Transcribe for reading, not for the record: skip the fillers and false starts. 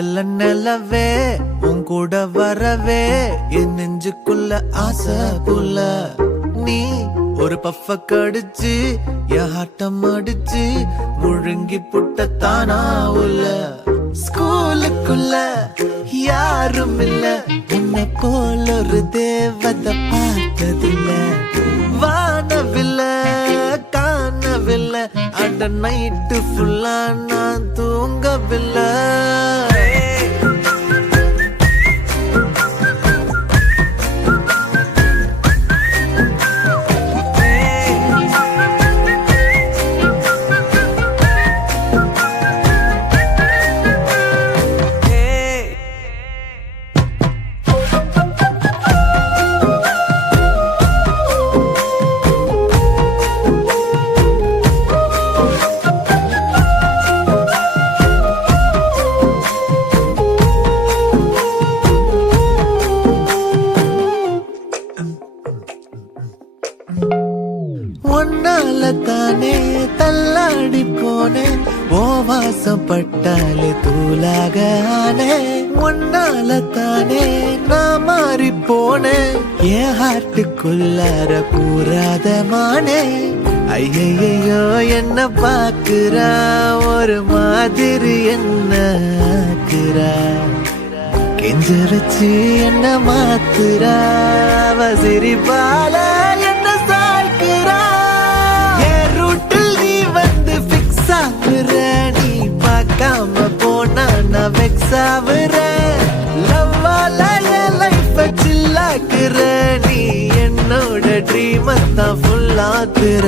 வெள்ள நிலவே உன் கூட வரவே என் நெஞ்சுக்குள்ள ஆசை புள்ள நீ ஒரு பஃப கடிச்சு என் ஆட்டம் அடிச்சு முழுங்கி புட்ட தானா உள்ள ஸ்கூலுக்குள்ள யாரும் இல்ல உன்னை போல ஒரு தேவதை பார்த்ததில்ல வானவில்ல காணவில்லை அந்த நைட்டு ஃபுல்லா நான் தூங்கவில்லை ஒன்னால தானே தள்ளாடி போனேன் ஓ வாசம் பட்டாலே தூளாக ஆனே ஒன்னால தானே நான் மாறி போனேன் என் ஹார்ட்டுக்குள்ளார கூறாத மானே ஐயையோ என்ன பாக்குறா ஒரு மாதிரி என்ன ஆக்குறா கெஞ்சரிச்சு என்ன மாத்துறா அவ சிரிப்பால என்ன சாய்க்கிறா என் ரூட்டில் நீ வந்து பிக்ஸ் ஆகுற நீ பார்க்காம போனா நான் வெக்ஸ் ஆகுற லவ்வால என் லைஃப சில்லாக்குற நீ என்னோட ட்ரீம் தான் ஃபுல் ஆக்குற